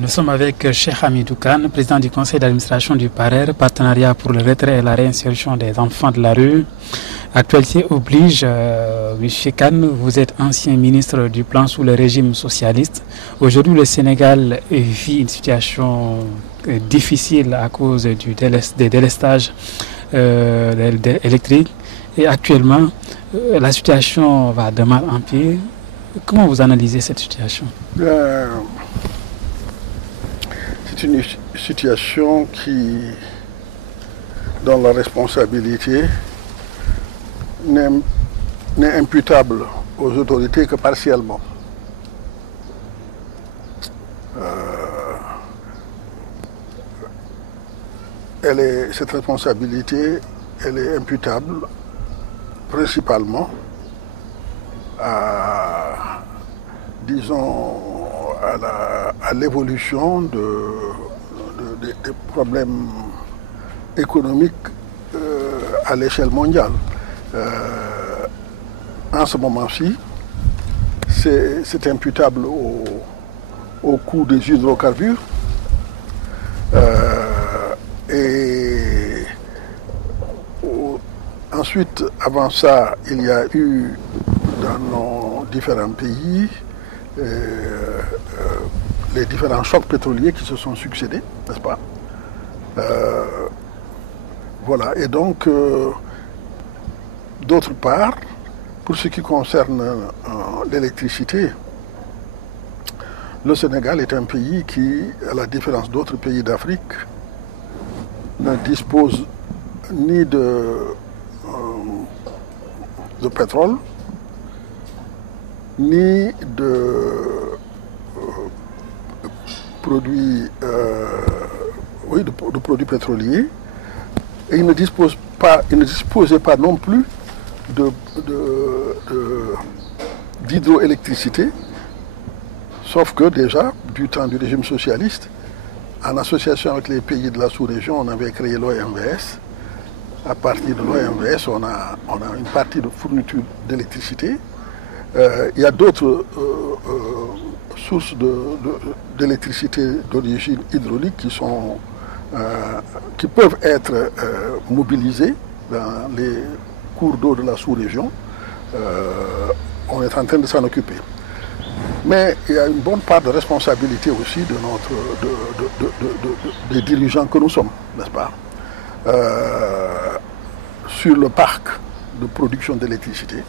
Nous sommes avec Cheikh Hamidou Kane, président du conseil d'administration du PARER, partenariat pour le retrait et la réinsertion des enfants de la rue. Actualité oblige, M. Kane, vous êtes ancien ministre du plan sous le régime socialiste. Aujourd'hui, le Sénégal vit une situation difficile à cause des délestages électriques. Et actuellement, la situation va de mal en pire. Comment vous analysez cette situation? C'est une situation dont la responsabilité n'est imputable aux autorités que partiellement. Cette responsabilité, elle est imputable principalement à l'évolution des problèmes économiques à l'échelle mondiale. En ce moment-ci, c'est imputable au coût des hydrocarbures ensuite, avant ça, il y a eu dans nos différents pays les différents chocs pétroliers qui se sont succédés, n'est-ce pas? Voilà, et donc, d'autre part, pour ce qui concerne l'électricité, le Sénégal est un pays qui, à la différence d'autres pays d'Afrique, ne dispose ni de pétrole, ni de produits pétroliers, et il ne disposait pas non plus d'hydroélectricité, sauf que déjà, du temps du régime socialiste, en association avec les pays de la sous-région, on avait créé l'OMVS. À partir de l'OMVS, on a une partie de fourniture d'électricité. Il y a d'autres sources d'électricité d'origine hydraulique qui peuvent être mobilisées dans les cours d'eau de la sous-région. On est en train de s'en occuper. Mais il y a une bonne part de responsabilité aussi des dirigeants que nous sommes, n'est-ce pas? Sur le parc de production d'électricité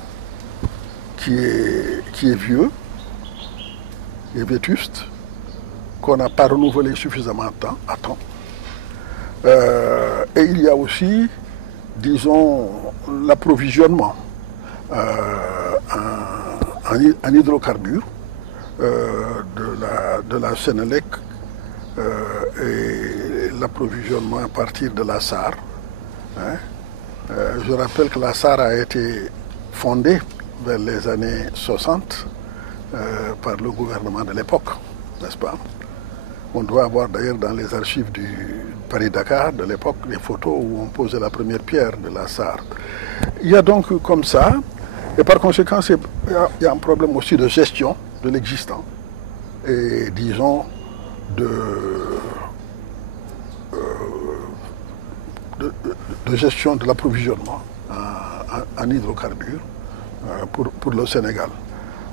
qui est vieux et vétuste, qu'on n'a pas renouvelé suffisamment à temps. Et il y a aussi, disons, l'approvisionnement en hydrocarbures de la Sénélec et l'approvisionnement à partir de la SAR. Je rappelle que la SAR a été fondée vers les années 60 par le gouvernement de l'époque, n'est-ce pas? On doit avoir d'ailleurs dans les archives du Paris-Dakar de l'époque les photos où on posait la première pierre de la SAR. Il y a donc comme ça, et par conséquent, il y a un problème aussi de gestion de l'existant et disons de gestion de l'approvisionnement en hydrocarbures pour le Sénégal.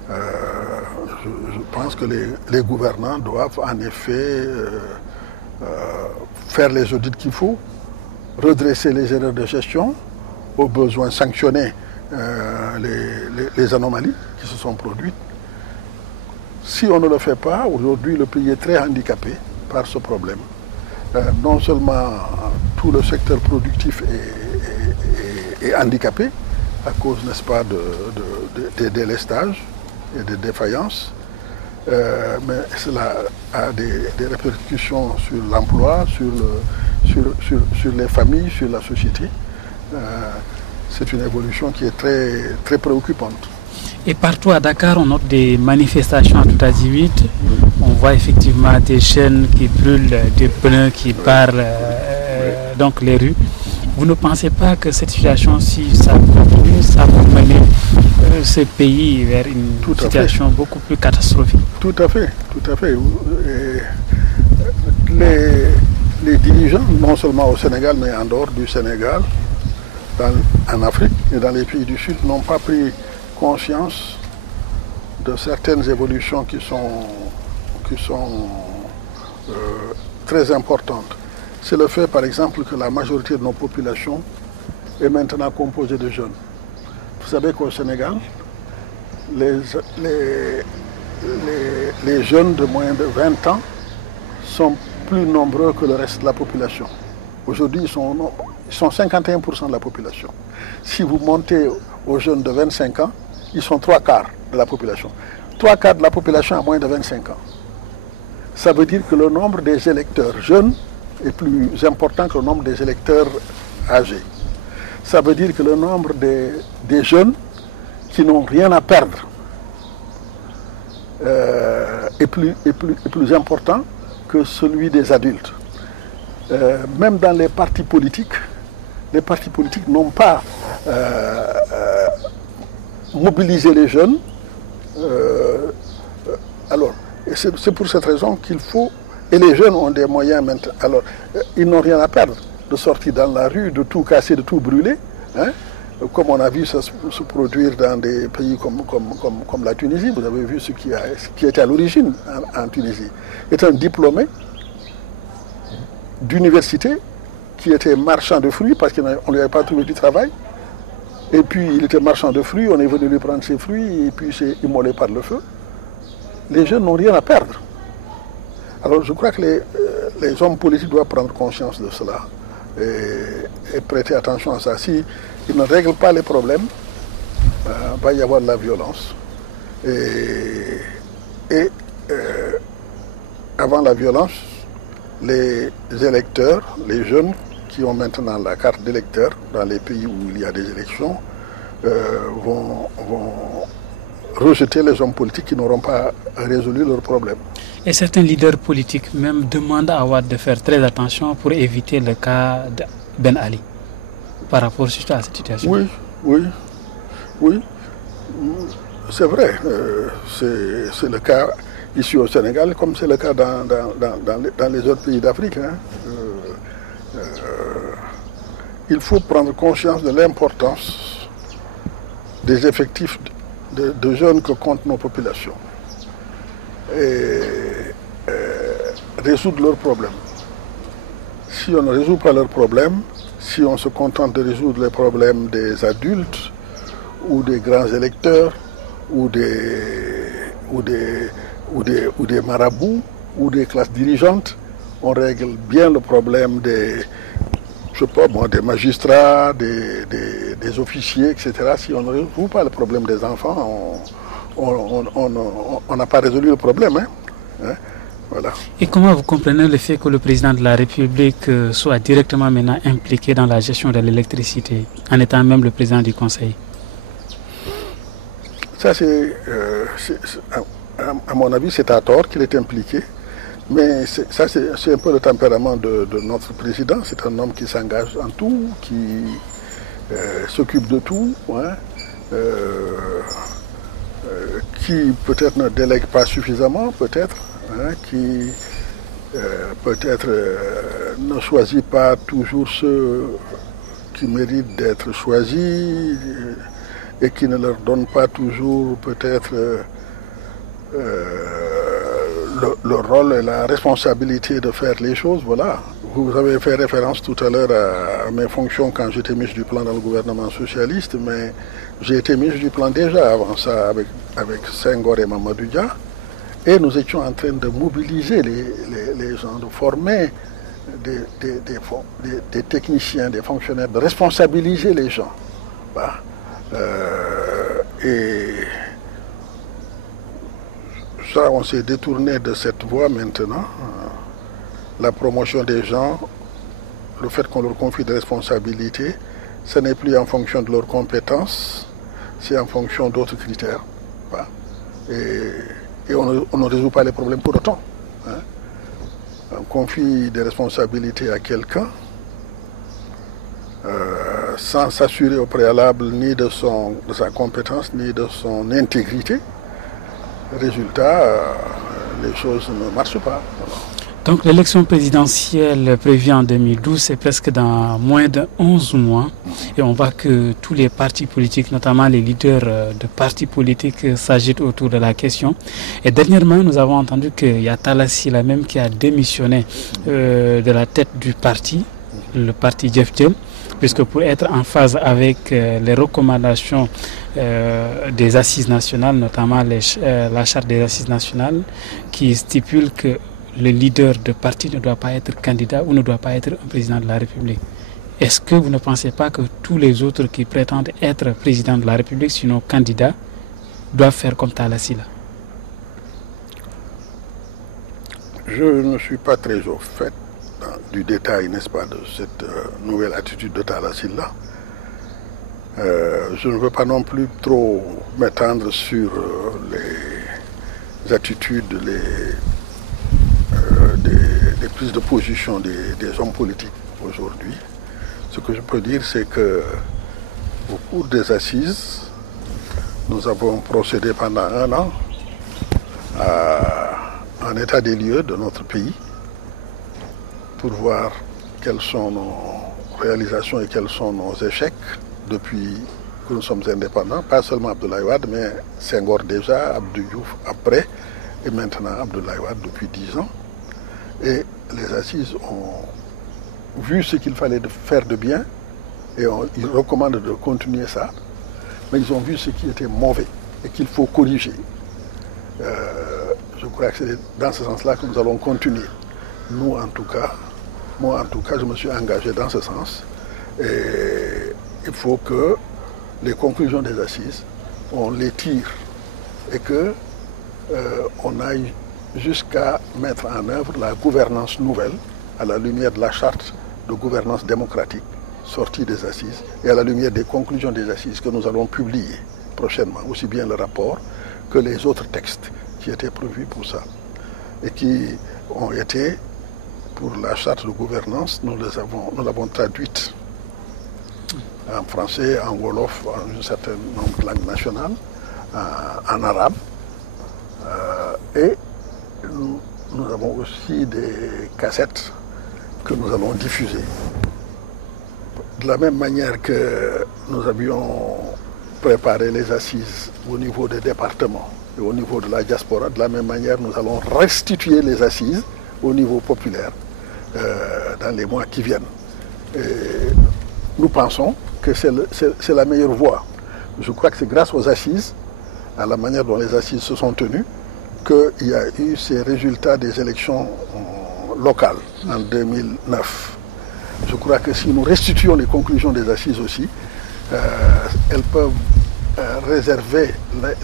Je pense que les gouvernants doivent en effet faire les audits qu'il faut, redresser les erreurs de gestion, au besoin sanctionner les anomalies qui se sont produites. Si on ne le fait pas, aujourd'hui le pays est très handicapé par ce problème. Non seulement tout le secteur productif est handicapé à cause, n'est-ce pas, des délestages et des défaillances, mais cela a des répercussions sur l'emploi, sur les familles, sur la société. C'est une évolution qui est très, très préoccupante. Et partout à Dakar, on note des manifestations à tout azimut. On voit effectivement des chaînes qui brûlent, des pneus qui barrent donc les rues. Vous ne pensez pas que cette situation, si ça continue, ça va mener ce pays vers une situation beaucoup plus catastrophique? Tout à fait, tout à fait. non seulement au Sénégal, mais en dehors du Sénégal, en Afrique et dans les pays du Sud, n'ont pas pris conscience de certaines évolutions qui sont très importantes. C'est le fait, par exemple, que la majorité de nos populations est maintenant composée de jeunes. Vous savez qu'au Sénégal, les jeunes de moins de 20 ans sont plus nombreux que le reste de la population. Aujourd'hui, ils sont 51% de la population. Si vous montez aux jeunes de 25 ans, ils sont 3/4 de la population. 3/4 de la population a moins de 25 ans. Ça veut dire que le nombre des électeurs jeunes est plus important que le nombre des électeurs âgés. Ça veut dire que le nombre des jeunes qui n'ont rien à perdre est plus important que celui des adultes. Même dans les partis politiques n'ont pas mobilisé les jeunes. Alors, c'est pour cette raison qu'il faut... Et les jeunes ont des moyens maintenant. Alors, ils n'ont rien à perdre de sortir dans la rue, de tout casser, de tout brûler. Hein? Comme on a vu ça se produire dans des pays comme la Tunisie. Vous avez vu ce qui était à l'origine en Tunisie. C'est un diplômé d'université qui était marchand de fruits parce qu'on ne lui avait pas trouvé du travail. Et puis il était marchand de fruits, on est venu lui prendre ses fruits et puis c'est immolé par le feu. Les jeunes n'ont rien à perdre. Alors je crois que les hommes politiques doivent prendre conscience de cela et prêter attention à ça. Si ils ne règlent pas les problèmes, il va y avoir de la violence. Et avant la violence, les électeurs, les jeunes qui ont maintenant la carte d'électeur dans les pays où il y a des élections, vont rejeter les hommes politiques qui n'auront pas résolu leurs problèmes. Et certains leaders politiques même demandent à Wade de faire très attention pour éviter le cas de Ben Ali, par rapport surtout à cette situation. Oui. C'est vrai. C'est le cas ici au Sénégal, comme c'est le cas dans les autres pays d'Afrique. Hein. Il faut prendre conscience de l'importance des effectifs de jeunes que comptent nos populations et résoudre leurs problèmes. Si on ne résout pas leurs problèmes, si on se contente de résoudre les problèmes des adultes ou des grands électeurs ou des marabouts ou des classes dirigeantes, on règle bien le problème des magistrats, des officiers, etc. Si on ne résout pas le problème des enfants, on n'a pas résolu le problème. Hein? Voilà. Et comment vous comprenez le fait que le président de la République soit directement maintenant impliqué dans la gestion de l'électricité, en étant même le président du Conseil? Ça, à mon avis, c'est à tort qu'il est impliqué. Mais c'est un peu le tempérament de notre président. C'est un homme qui s'engage en tout, qui s'occupe de tout, hein, qui peut-être ne délègue pas suffisamment, peut-être, hein, qui peut-être ne choisit pas toujours ceux qui méritent d'être choisis et qui ne leur donne pas toujours peut-être le rôle et la responsabilité de faire les choses. Voilà. Vous avez fait référence tout à l'heure à mes fonctions quand j'étais ministre du Plan dans le gouvernement socialiste, mais j'ai été ministre du Plan déjà avant ça avec Senghor et Mamadou Dia, et nous étions en train de mobiliser les gens, de former des techniciens, des fonctionnaires, de responsabiliser les gens. Voilà. Et ça, on s'est détourné de cette voie maintenant. La promotion des gens, le fait qu'on leur confie des responsabilités, ce n'est plus en fonction de leurs compétences, c'est en fonction d'autres critères. Voilà. Et on ne résout pas les problèmes pour autant. Hein. On confie des responsabilités à quelqu'un sans s'assurer au préalable ni de sa compétence, ni de son intégrité. Résultat, les choses ne marchent pas. Donc l'élection présidentielle prévue en 2012, c'est presque dans moins de 11 mois. Et on voit que tous les partis politiques, notamment les leaders de partis politiques, s'agitent autour de la question. Et dernièrement, nous avons entendu qu'il y a Talla Sylla même qui a démissionné de la tête du parti, le parti Jëf Jël, puisque pour être en phase avec les recommandations des assises nationales, notamment la charte des assises nationales, qui stipule que le leader de parti ne doit pas être candidat ou ne doit pas être un président de la République. Est-ce que vous ne pensez pas que tous les autres qui prétendent être président de la République, sinon candidats, doivent faire comme Talla Sylla? Je ne suis pas très au fait du détail, n'est-ce pas, de cette nouvelle attitude de Talla Sylla. Je ne veux pas non plus trop m'étendre sur les attitudes, des prises de position des hommes politiques aujourd'hui. Ce que je peux dire, c'est que au cours des assises, nous avons procédé pendant 1 an à un état des lieux de notre pays pour voir quelles sont nos réalisations et quels sont nos échecs depuis que nous sommes indépendants. Pas seulement Abdoulaye Wade, mais Senghor déjà, Abdou Diouf après, et maintenant Abdoulaye Wade depuis 10 ans. Et les assises ont vu ce qu'il fallait faire de bien et ils recommandent de continuer ça, mais ils ont vu ce qui était mauvais et qu'il faut corriger. Je crois que c'est dans ce sens-là que nous allons continuer. Nous, en tout cas, moi, en tout cas, je me suis engagé dans ce sens. Et il faut que les conclusions des assises, on les tire et qu'on aille jusqu'à mettre en œuvre la gouvernance nouvelle à la lumière de la charte de gouvernance démocratique sortie des assises et à la lumière des conclusions des assises que nous allons publier prochainement, aussi bien le rapport que les autres textes qui étaient prévus pour ça et qui ont été, pour la charte de gouvernance, nous l'avons traduite en français, en wolof, en un certain nombre de langues nationales, en arabe, et nous avons aussi des cassettes que nous allons diffuser. De la même manière que nous avions préparé les assises au niveau des départements et au niveau de la diaspora, de la même manière nous allons restituer les assises au niveau populaire dans les mois qui viennent. Et nous pensons que c'est la meilleure voie. Je crois que c'est grâce aux assises, à la manière dont les assises se sont tenues, qu'il y a eu ces résultats des élections locales en 2009. Je crois que si nous restituons les conclusions des assises aussi, elles peuvent réserver,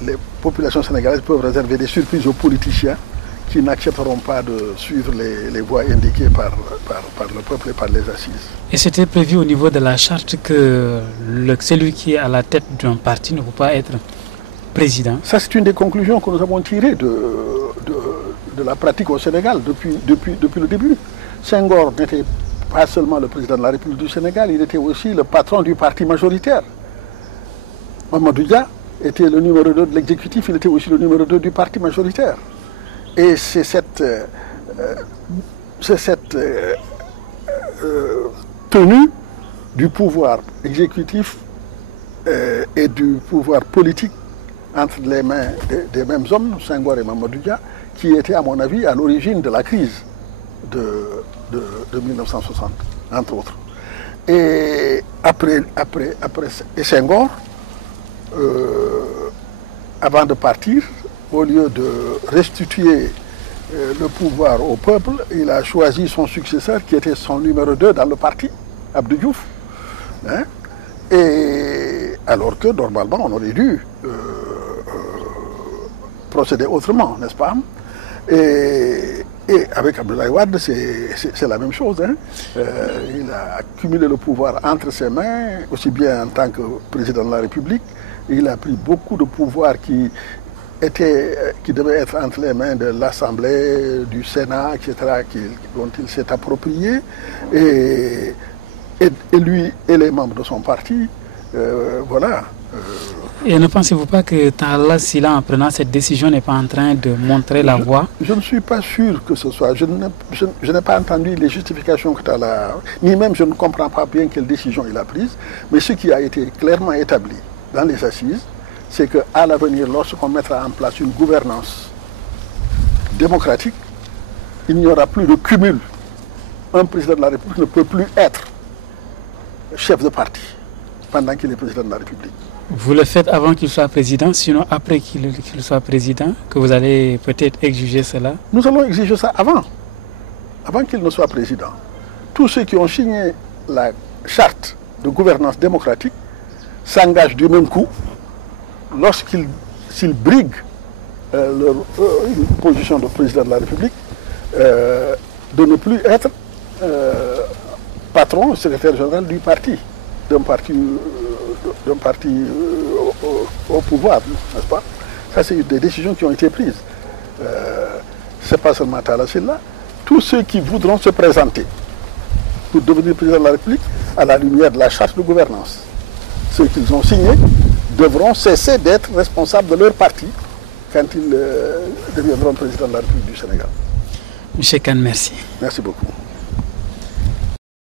les populations sénégalaises peuvent réserver des surprises aux politiciens qui n'accepteront pas de suivre les voies indiquées par le peuple et par les assises. Et c'était prévu au niveau de la charte que celui qui est à la tête d'un parti ne peut pas être président? Ça, c'est une des conclusions que nous avons tirées de la pratique au Sénégal depuis le début. Senghor n'était pas seulement le président de la République du Sénégal, il était aussi le patron du parti majoritaire. Mamadou Dia était le numéro 2 de l'exécutif, il était aussi le numéro 2 du parti majoritaire. Et c'est cette tenue du pouvoir exécutif et du pouvoir politique entre les mains des mêmes hommes, Senghor et Mamadou Dia, qui était, à mon avis, à l'origine de la crise de 1960, entre autres. Et après Senghor, avant de partir, au lieu de restituer le pouvoir au peuple, il a choisi son successeur, qui était son numéro 2 dans le parti, Abdou Diouf. Hein? Et alors que, normalement, on aurait dû procéder autrement, n'est-ce pas? Et avec Abdoulaye Wade, c'est la même chose. Hein? Il a accumulé le pouvoir entre ses mains, aussi bien en tant que président de la République. Il a pris beaucoup de pouvoirs qui devaient être entre les mains de l'Assemblée, du Sénat, etc., dont il s'est approprié. Et lui et les membres de son parti, voilà. Et ne pensez-vous pas que Talla Sylla, en prenant cette décision, n'est pas en train de montrer la voie? Je ne suis pas sûr que ce soit. Je n'ai pas entendu les justifications que Talla... Ni même je ne comprends pas bien quelle décision il a prise. Mais ce qui a été clairement établi dans les assises, c'est qu'à l'avenir, lorsqu'on mettra en place une gouvernance démocratique, il n'y aura plus de cumul. Un président de la République ne peut plus être chef de parti pendant qu'il est président de la République. Vous le faites avant qu'il soit président, sinon après qu'il soit président, que vous allez peut-être exiger cela? Nous allons exiger ça avant qu'il ne soit président. Tous ceux qui ont signé la charte de gouvernance démocratique s'engagent du même coup, s'ils briguent leur position de président de la République, de ne plus être patron, secrétaire général du parti, d'un parti au pouvoir, n'est-ce pas? Ça, c'est des décisions qui ont été prises. Ce n'est pas seulement Talla Sylla. Tous ceux qui voudront se présenter pour devenir président de la République à la lumière de la charte de gouvernance, ceux qu'ils ont signés devront cesser d'être responsables de leur parti quand ils deviendront président de la République du Sénégal. Monsieur Kane, merci. Merci beaucoup.